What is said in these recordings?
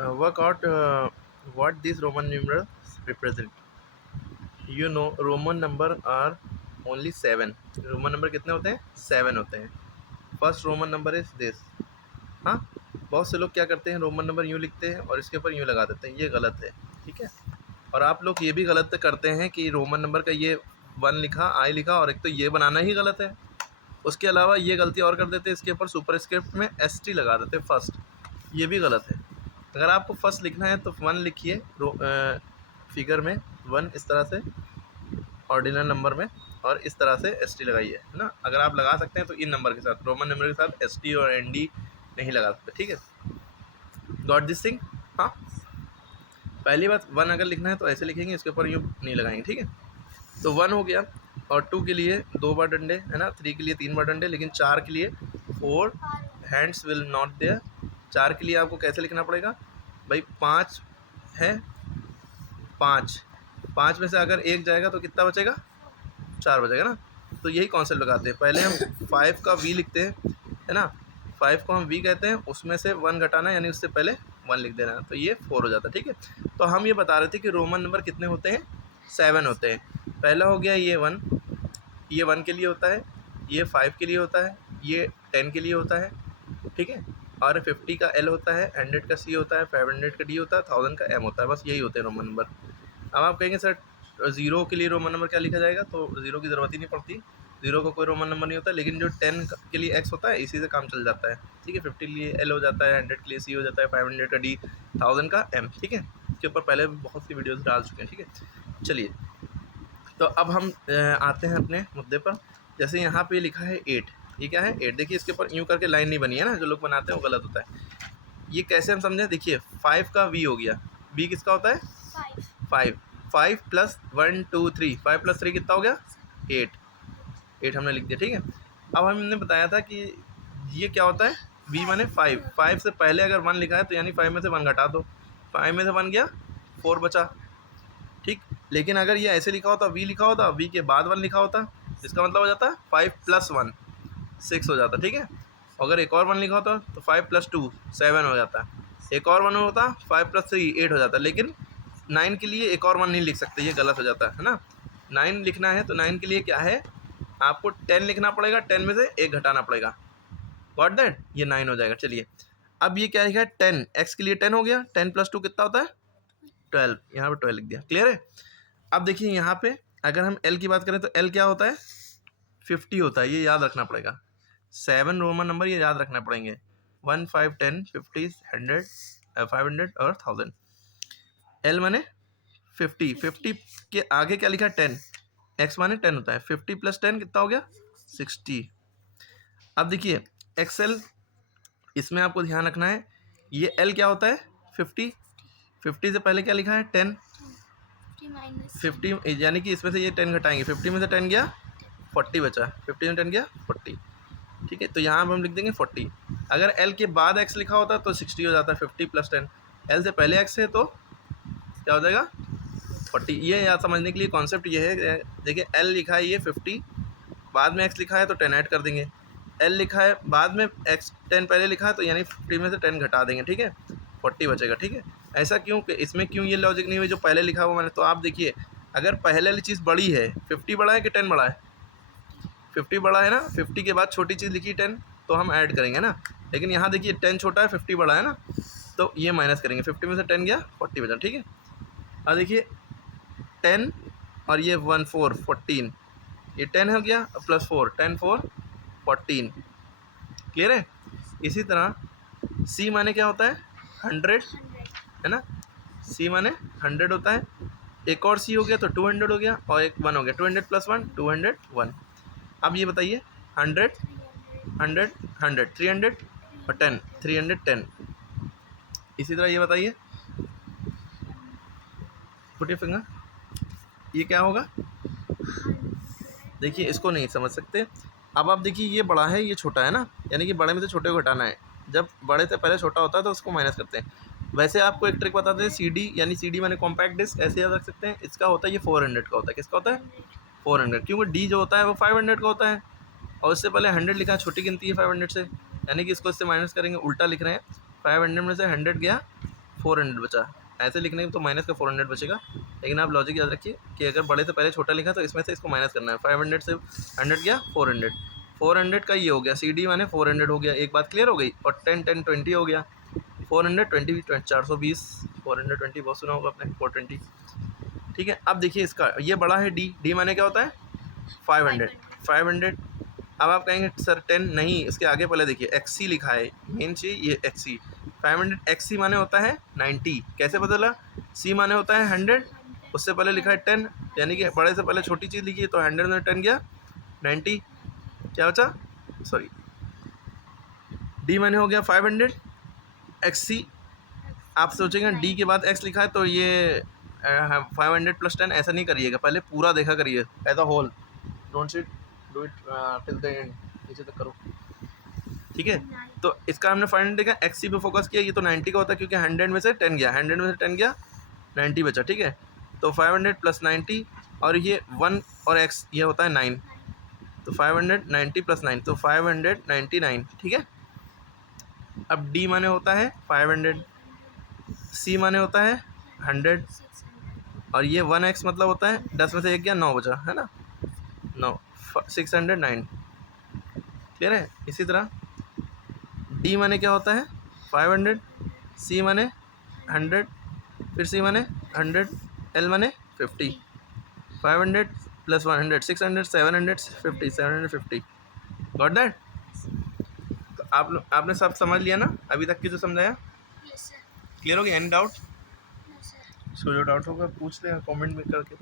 work out what these Roman numerals represent. You know, Roman number are only 7. Roman number कितने होते हैं? 7 होते हैं. First Roman number is this. हाँ, बहुत से लोग क्या करते हैं, रोमन नंबर यूँ लिखते हैं और इसके ऊपर यूँ लगा देते हैं. ये गलत है, ठीक है. और आप लोग ये भी गलत करते हैं कि रोमन नंबर का ये 1 लिखा, आई लिखा, और एक तो ये बनाना ही गलत है. उसके अलावा ये गलती और कर देते हैं, इसके ऊपर सुपरस्क्रिप्ट में ST लगा देते हैं फर्स्ट. ये भी गलत है. अगर आपको फर्स्ट लिखना है तो 1 लिखिए फिगर में, 1 इस तरह से ऑर्डिनल नंबर में, और इस तरह से ST लगाइए, है ना. अगर आप लगा सकते हैं तो इन नंबर के साथ, रोमन नंबर के साथ ST और ND नहीं लगा सकते, ठीक है. Got this thing. हाँ, पहली बात, 1 अगर लिखना है तो ऐसे लिखेंगे, इसके ऊपर यूँ नहीं लगाएंगे, ठीक है. तो 1 हो गया, और 2 के लिए 2 बार डंडे, है ना. 3 के लिए 3 बार डंडे, लेकिन 4 के लिए 4 हैंड्स विल नॉट देयर. 4 के लिए आपको कैसे लिखना पड़ेगा भाई? 5 है, 5 में से अगर 1 जाएगा तो कितना बचेगा? 4 बचेगा ना. तो यही कॉन्सेप्ट लगाते हैं. पहले हम 5 का V लिखते हैं, है ना. 5 को हम V कहते हैं, उसमें से 1 घटाना, यानी उससे पहले 1 लिख देना, तो ये 4 हो जाता है, ठीक है. तो हम ये बता रहे थे कि रोमन नंबर कितने होते हैं? 7 होते हैं. पहला हो गया ये 1, ये 1 के लिए होता है, ये 5 के लिए होता है, ये 10 के लिए होता है, ठीक है. और 50 का L होता है, 100 का C होता है, 500 का D होता है, 1000 का M होता है. बस यही होते हैं रोमन नंबर. अब आप कहेंगे सर 0 के लिए रोमन नंबर क्या लिखा जाएगा? तो 0 की ज़रूरत ही नहीं पड़ती. 0 का कोई रोमन नंबर नहीं होता, लेकिन जो 10 के लिए X होता है, इसी से काम चल जाता है, ठीक है. 50 के लिए L हो जाता है, 100 के लिए C हो जाता है, 500 का D, 1000 का M, ठीक है. इसके ऊपर पहले बहुत सी वीडियोज़ डाल चुके हैं, ठीक है. चलिए, तो अब हम आते हैं अपने मुद्दे पर. जैसे यहाँ पे लिखा है 8. ये क्या है? 8. देखिए, इसके ऊपर यूँ करके लाइन नहीं बनी है ना, जो लोग बनाते हैं वो गलत होता है. ये कैसे हम समझें? देखिए, 5 का V हो गया. V किसका होता है? 5 प्लस 1 2 3, 5 प्लस 3 कितना हो गया? 8 हमने लिख दिया, ठीक है. अब हमने बताया था कि ये क्या होता है? V माने 5 से पहले अगर 1 लिखा है तो यानी 5 में से 1 घटा दो. 5 में से 1 गया, 4 बचा, ठीक. लेकिन अगर ये ऐसे लिखा होता, V लिखा होता, V के बाद 1 लिखा होता, इसका मतलब हो जाता 5 प्लस 1 6 हो जाता, ठीक है. अगर एक और 1 लिखा होता तो 5 प्लस 2 7 हो जाता. एक और 1 होता, 5 प्लस 3 8 हो जाता. लेकिन 9 के लिए एक और 1 नहीं लिख सकते, ये गलत हो जाता है ना. 9 लिखना है तो 9 के लिए क्या है? आपको 10 लिखना पड़ेगा, 10 में से 1 घटाना पड़ेगा. Got that? ये 9 हो जाएगा. चलिए, अब ये क्या लिखा है? 10. X के लिए 10 हो गया. 10 प्लस 2 कितना होता है? 12. यहाँ पर 12 लिख दिया. क्लियर है? अब देखिए, यहाँ पे अगर हम L की बात करें तो L क्या होता है? 50 होता है. ये याद रखना पड़ेगा. 7 रोमन नंबर ये याद रखना पड़ेंगे. 1 5 10 50 100 500 और 1000. L माने 50 के आगे क्या लिखा है? 10. X माने 10 होता है. 50 प्लस 10 कितना हो गया? 60. अब देखिए, XL, इसमें आपको ध्यान रखना है, ये L क्या होता है? 50 से पहले क्या लिखा है? 10. 50 यानी कि इसमें से ये 10 घटाएंगे. 50 में से 10 गया, 40 बचा. 50 में 10 गया, 40, ठीक है. तो यहाँ पर हम लिख देंगे 40. अगर L के बाद X लिखा होता तो 60 हो जाता है. 50 प्लस 10. L से पहले X है तो क्या हो जाएगा? 40. ये याद समझने के लिए कॉन्सेप्ट ये है. देखिए, L लिखा है ये 50, बाद में X लिखा है तो 10 ऐड कर देंगे. L लिखा है, बाद में X 10 पहले लिखा है तो यानी 50 में से 10 घटा देंगे, ठीक है. 40 बचेगा, ठीक है. ऐसा क्यों? इसमें क्यों ये लॉजिक नहीं हुई जो पहले लिखा हुआ मैंने? तो आप देखिए, अगर पहले वाली चीज़ बड़ी है, 50 बड़ा है कि 10 बड़ा है? 50 बड़ा है ना. 50 के बाद छोटी चीज़ लिखी 10, तो हम ऐड करेंगे ना. लेकिन यहाँ देखिए, 10 छोटा है, 50 बड़ा है ना, तो ये माइनस करेंगे. 50 में से 10 गया, 40 बचा, ठीक है. अब देखिए, 10 और ये 1 4 14, ये 10 हो गया, प्लस 4, 10 4 14. क्लियर है? इसी तरह C माने क्या होता है? 100, है ना. C माने 100 होता है. एक और C हो गया तो 200 हो गया, और एक 1 हो गया. 200 प्लस 1 201. अब ये बताइए, 100 100 100 300 और 10 310. इसी तरह ये बताइए, पुट योर फिंगर, ये क्या होगा? देखिए, इसको नहीं समझ सकते. अब आप देखिए, ये बड़ा है, ये छोटा है ना, यानी कि बड़े में से छोटे को घटाना है. जब बड़े से पहले छोटा होता है तो उसको माइनस करते हैं. वैसे आपको एक ट्रिक बताते हैं. CD यानी CD माने कॉम्पैक्ट डिस्क, ऐसे याद रख सकते हैं. इसका होता है ये 400 का होता है. किसका होता है? 400. क्योंकि D जो होता है वो 500 का होता है, और उससे पहले 100 लिखा है, छोटी गिनती है 500 से, यानी कि इसको इससे माइनस करेंगे. उल्टा लिख रहे हैं. 500 में से 100 गया, 400 बचा, ऐसे लिखने में तो माइनस का 400 बचेगा, लेकिन आप लॉजिक याद रखिए कि अगर बड़े से पहले छोटा लिखा तो इसमें से इसको माइनस करना है। 500 से 100 गया 400, 400 का ये हो गया CD माने 400 हो गया, एक बात क्लियर हो गई। और 10 10 20 हो गया, 420 420, 420 बहुत सुना होगा आपने, 420। ठीक है, अब देखिए इसका ये बड़ा है D माने क्या होता है 500। अब आप कहेंगे सर 10 नहीं, इसके आगे पहले देखिए XC लिखा है, मेन चीज़ ये XC, 500 XC माने होता है 90, कैसे बदला, C माने होता है 100, उससे पहले लिखा है 10, यानी कि बड़े से पहले छोटी चीज़ लिखी है, तो 100 में 10 गया 90, क्या बचा, सॉरी D माने हो गया 500 XC। आप सोचेंगे D के बाद X लिखा है तो ये 500 प्लस 10, ऐसा नहीं करिएगा, पहले पूरा देखा करिए as a whole, don't do it till the end, नीचे तक करो। ठीक है, तो इसका हमने फाइंड देखा, XC पे फोकस किया, ये तो 90 का होता है क्योंकि 100 में से 10 गया, 100 में से 10 गया 90 बचा। ठीक है, तो 500 प्लस 90 और ये 1 और X ये होता है 9, तो 590 प्लस 9 तो 599। ठीक है, अब D माने होता है 500, C माने होता है 100 और ये 1x मतलब होता है 10 में से 1 गया 9 बचा, है ना, 9 609। क्लियर है। इसी तरह D माने क्या होता है 500, C माने 100, फिर C माने 100, L माने 50, 500 प्लस 100 600 750 750। Got that. तो आपने सब समझ लिया ना अभी तक की जो समझाया, क्लियर हो गया, एनी डाउट? सो जो डाउट होगा पूछ लें कमेंट में करके।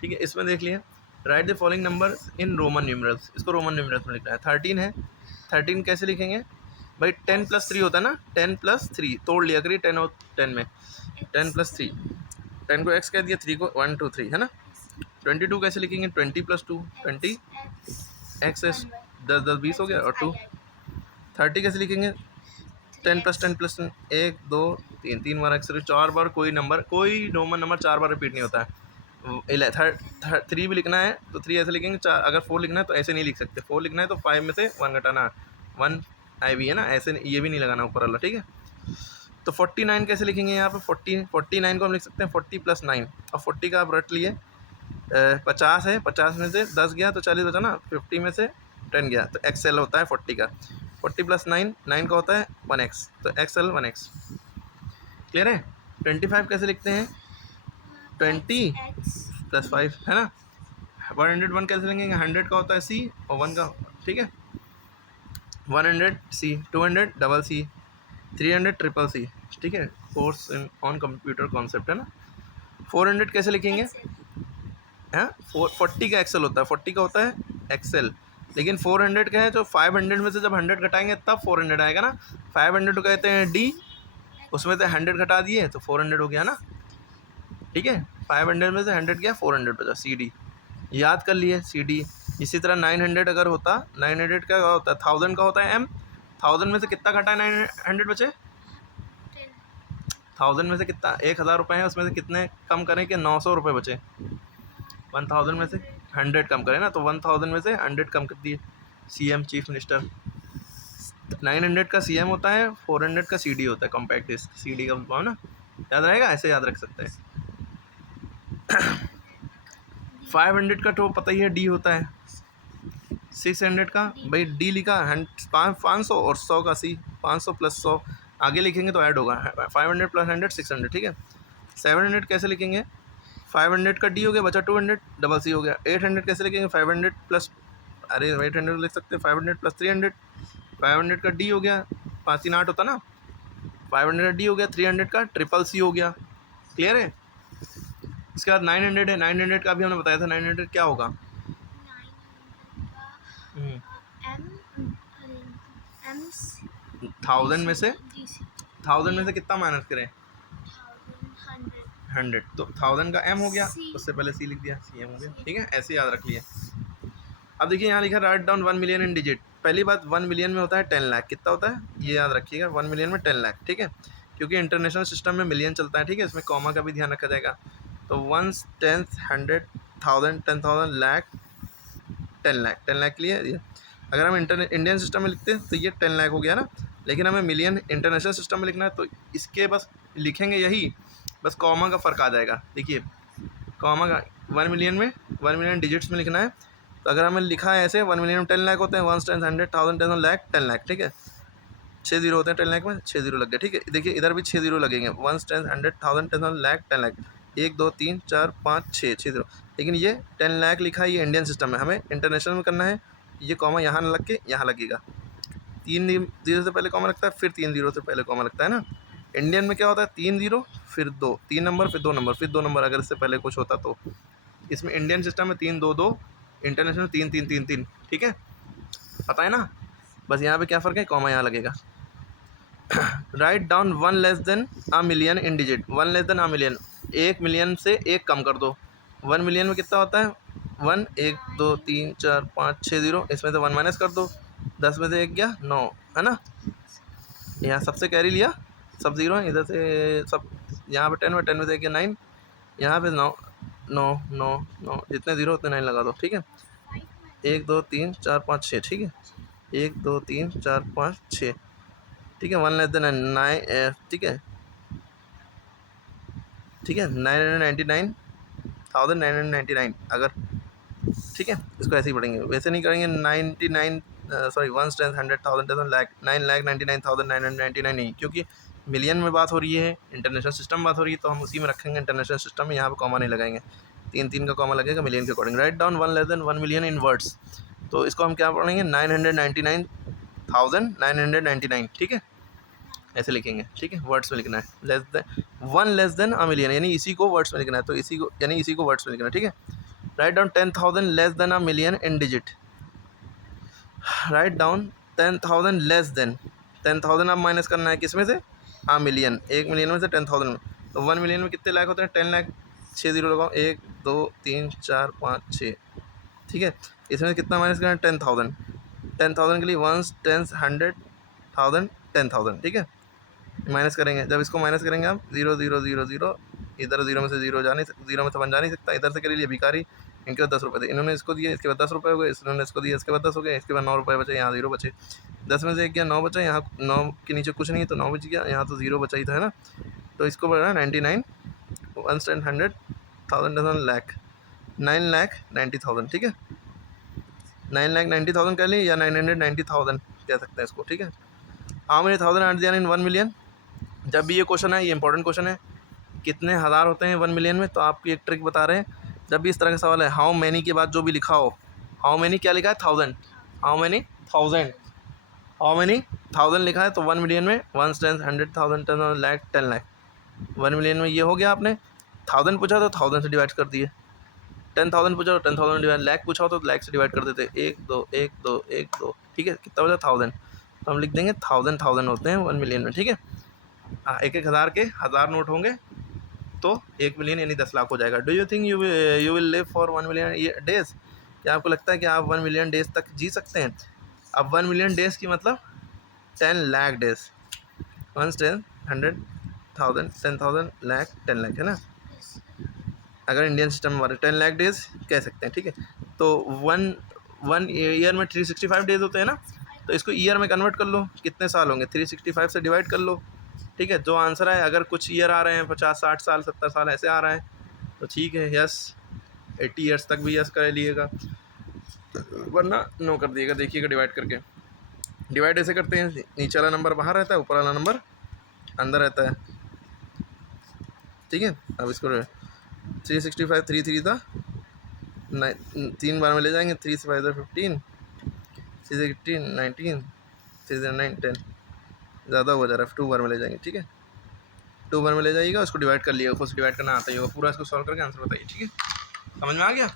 ठीक है, इसमें देख लिया, right the following number in Roman numerals, इसको रोमन न्यूमरल्स में लिखना है। 13 है, 13 कैसे लिखेंगे भाई, 10 प्लस 3 होता है ना, 10 प्लस 3 तोड़ लिया करिए 10 और 10 में, 10 प्लस 3, 10 को x कह दिया, 3 को 1 2 3, है ना। 22 कैसे लिखेंगे, 20 प्लस 2 20, x 10 10 20 हो गया और 2। 30 कैसे लिखेंगे, 10 प्लस 10 प्लस 1 2 3, 3 बार एक्स 4 बार, कोई नंबर कोई रोमन नंबर 4 बार रिपीट नहीं होता है। 3 भी लिखना है तो 3 ऐसे लिखेंगे, 4 अगर 4 लिखना है तो ऐसे नहीं लिख सकते, 4 लिखना है तो 5 में से 1 घटाना, 1 IV है ना, ऐसे ये भी नहीं लगाना ऊपर वाला। ठीक है, तो 49 कैसे लिखेंगे, यहाँ पे 49 को हम लिख सकते हैं 40 प्लस 9, और 40 का आप रट लिए, 50 है, 50 में से 10 गया तो 40 बचा ना, 50 में से 10 गया तो XL होता है 40 का, 40 प्लस 9 9 का होता है 1x, तो XL 1x। क्लियर है। 25 कैसे लिखते हैं, 20 प्लस 5, है ना। 101 कैसे लिखेंगे, 100 का होता है C और 1 का, ठीक है, 100 C, 200 double C, 300 triple C। ठीक है, course in on computer concept, है ना। 400 कैसे लिखेंगे, हाँ 40 का एक्सेल होता है, 40 का होता है एक्सेल, लेकिन 400 का है तो 500 में से जब 100 घटाएंगे तब 400 आएगा ना। 500 को कहते हैं D, उसमें से 100 घटा दिए तो 400 हो गया ना। ठीक है, 500 में से 100 गया 400 बचा, CD याद कर लिए CD। इसी तरह 900 अगर होता, 900 का होता है 1000 का होता है M, 1000 में से कितना घटा है 900 बचे, 1000 में से कितना 1000 रुपये है, उसमें से कितने कम करें कि 900 रुपये बचे, 1000 में से 100 कम करें ना, तो 1000 में से 100 कम कर दिए, CM चीफ मिनिस्टर। 900 का CM होता है, 400 का CD होता है, कॉम्पैक्ट डिस्क, CD का फुल ना, याद रहेगा, ऐसे याद रख सकते हैं। 500 का तो पता ही है D होता है, 600 का भाई D लिखा 500 और 100 का C, 500 प्लस 100 आगे लिखेंगे तो ऐड होगा, 500 प्लस 100 600। ठीक है, 700 कैसे लिखेंगे, 500 का D हो गया, बचा 200 डबल C हो गया। 800 कैसे लिखेंगे, 500 प्लस, अरे 800 लिख सकते हैं 500 प्लस 300, 500 का D हो गया, 5 3 8 होता ना, 500 का D हो गया, 300 का ट्रिपल C हो गया। क्लियर है। इसके बाद 900 है, 900 का भी हमने बताया था, 900 क्या होगा, 1000 में से, 1000 में से कितना माइनस करें, 100, तो 1000 का M हो गया, उससे पहले C लिख दिया, CM हो गया। ठीक है, ऐसे याद रख लिया। अब देखिए यहाँ लिखा write down 1 million in digit. पहली बात 1 मिलियन में होता है 10 लाख, कितना होता है ये याद रखिएगा, 1 मिलियन में 10 लाख। ठीक है, क्योंकि इंटरनेशनल सिस्टम में मिलियन चलता है। ठीक है, इसमें कॉमा का भी ध्यान रखा जाएगा। तो 1 10 100 1000 10,000 लाख 10 लाख, 10 लाख के लिए अगर हम इंडियन सिस्टम में लिखते हैं तो ये 10 लाख हो गया ना, लेकिन हमें मिलियन इंटरनेशनल सिस्टम में लिखना है तो इसके बस लिखेंगे यही, बस कॉमा का फ़र्क आ जाएगा। देखिए कॉमा का 1 मिलियन में 1 मिलियन डिजिट्स में लिखना है, तो अगर हमें लिखा है ऐसे 1 मिलियन में 10 लाख होते हैं, 1 10 100 1000 10 लाख 10 लाख, ठीक है। 6 जीरो होते हैं 10 लाख में, 6 जीरो लग गए, ठीक है। देखिए इधर भी 6 जीरो लगेंगे, 1 10 100 1000 10 लाख 10 लाख, 1 2 3 4 5 6 जीरो। लेकिन ये 10 लाख लिखा है, ये इंडियन सिस्टम है, हमें इंटरनेशनल में करना है। ये कॉमा यहाँ लग के यहाँ लगेगा, 3 जीरो से पहले कॉमा लगता है, फिर 3 जीरो से पहले कॉमा लगता है ना। इंडियन में क्या होता है, 3 जीरो फिर 2, 3 नंबर फिर 2 नंबर फिर 2 नंबर, अगर इससे पहले कुछ होता तो। इसमें इंडियन सिस्टम में 3 2 2, इंटरनेशनल 3 3 3 3, ठीक है, पता है ना। बस यहाँ पे क्या फ़र्क है, कॉमा यहाँ लगेगा। Write down 1 less than a million in digit, 1 less than a million, 1 million से 1 कम कर दो। 1 मिलियन में कितना होता है, 1 1 2 3 4 5 6 जीरो, इसमें से 1 माइनस कर दो, 10 में से 1 गया 9, है ना। यहाँ सबसे कैरी लिया, सब जीरो है, इधर से सब, यहाँ पे 10 में 10 में से 1 गया 9, यहाँ पे 9 9 9 9, जितने जीरो उतने 9 लगा दो, ठीक है। 1 2 3 4 5 6, ठीक है, 1 2 3 4 5 6, ठीक है। 1 लेस देन 9, ठीक है, ठीक है, 999,999 अगर, ठीक है। इसको ऐसे ही पढ़ेंगे, वैसे नहीं करेंगे 99 सॉरी 1 10 100 1000 10 लाख 9,99,999 नहीं, क्योंकि मिलियन में बात हो रही है, इंटरनेशनल सिस्टम बात हो रही है, तो हम उसी में रखेंगे इंटरनेशनल सिस्टम में, यहाँ पे कॉमा नहीं लगाएंगे। 3 3 का कॉमा लगेगा मिलियन के according. Write down 1 less than 1 million in words, तो इसको हम क्या पढ़ेंगे, 999,999, ठीक है, ऐसे लिखेंगे, ठीक है। वर्ड्स में लिखना है, less than 1 less than a million, यानी इसी को वर्ड्स में लिखना है, तो इसी को यानी इसी को वर्ड्स में लिखना है, ठीक है। Write down 10,000 less than a million in digit, write down 10,000 less than, 10,000 अब माइनस करना है किस में से, अ मिलियन, 1 मिलियन में से 10,000 में, तो 1 मिलियन में कितने लाख होते हैं, 10 लाख, 6 जीरो लगाओ, 1 2 3 4 5 6, ठीक है। इसमें कितना माइनस करना है, 10,000, 10,000 के लिए 1 10 100 1000 10,000, ठीक है, माइनस करेंगे। जब इसको माइनस करेंगे आप 0 0 0 0, इधर 0 में से 0 जा नहीं, 0 में से 1 जा नहीं सकता, इधर से कर लिए भिखारी, इनके पास 10 रुपये थे, इन्होंने इसको दिए, इसके बाद 10 रुपये हो गए, इन्होंने इसको दिया, इसके बाद 10 हो गए, इसके बाद 9 रुपये बचे, यहाँ 0 बचे, 10 में से 1 गया 9 बचा, यहाँ 9 के नीचे कुछ नहीं तो 9 बच गया, यहाँ तो 0 बचा ही था, है ना। तो इसको बढ़ा 99 1 10 100 1000 10 लाख 9,90,000, ठीक है, 9,90,000 कह लें या 990,000 कह सकते हैं इसको, ठीक है। How many thousand are there in 1 million, जब भी ये क्वेश्चन है, ये इंपॉर्टेंट क्वेश्चन है, कितने हज़ार होते हैं 1 मिलियन में, तो आपको एक ट्रिक बता रहे हैं। जब भी इस तरह का सवाल है, हाउ मैनी के बाद जो भी लिखा हो, हाउ मैनी क्या लिखा है, 1000, हाउ मैनी 1000, हाउ मैनी 1000 लिखा है, तो 1 मिलियन में 1 10 100 1000 10 लाख 10 लाख, 1 मिलियन में ये हो गया। आपने 1000 पूछा तो 1000 से डिवाइड कर दिए, 10,000 पूछा तो 10,000 डिवाइड, लाख पूछा हो तो लाख से डिवाइड कर देते, 1 2 1 2 1 2, ठीक है, कितना बचा 1000, तो हम लिख देंगे 1000 होते हैं 1 मिलियन में, ठीक है। हाँ, 1 1 हज़ार के 1000 नोट होंगे तो 1 मिलियन यानी 10 लाख हो जाएगा। Do you think you will live for 1 million days, क्या आपको लगता है कि आप 1 मिलियन डेज तक जी सकते हैं। अब 1 मिलियन डेज की मतलब 10 लाख डेज, 1 10 100 1000 10,000 लाख 10 लाख, है ना। अगर इंडियन सिस्टम में 10 लाख डेज कह सकते हैं, ठीक है। तो वन ईयर में 365 डेज होते हैं ना, तो इसको ईयर में कन्वर्ट कर लो, कितने साल होंगे, 365 से डिवाइड कर लो, ठीक है। जो आंसर है, अगर कुछ ईयर आ रहे हैं 50 60 साल 70 साल ऐसे आ रहा है तो ठीक है, यस, 80 ईयर्स तक भी यस कर लीजिएगा, वरना नो कर दिएगा। देखिएगा डिवाइड करके, डिवाइड ऐसे करते हैं, नीचे वाला नंबर बाहर रहता है, ऊपर वाला नंबर अंदर रहता है, ठीक है। अब इसको 365 3 3 था, 3 बार में ले जाएंगे, 3 से 5 15, 3 से 18 19, 3 से 9 10, ज़्यादा हो जा रहा है, 2 बार में ले जाएंगे, ठीक है, 2 बार में ले जाइएगा, उसको डिवाइड कर लिएगा, उसको डिवाइड करना आता ही होगा पूरा, इसको सॉल्व करके आंसर बताइए, ठीक है। समझ में आ गया।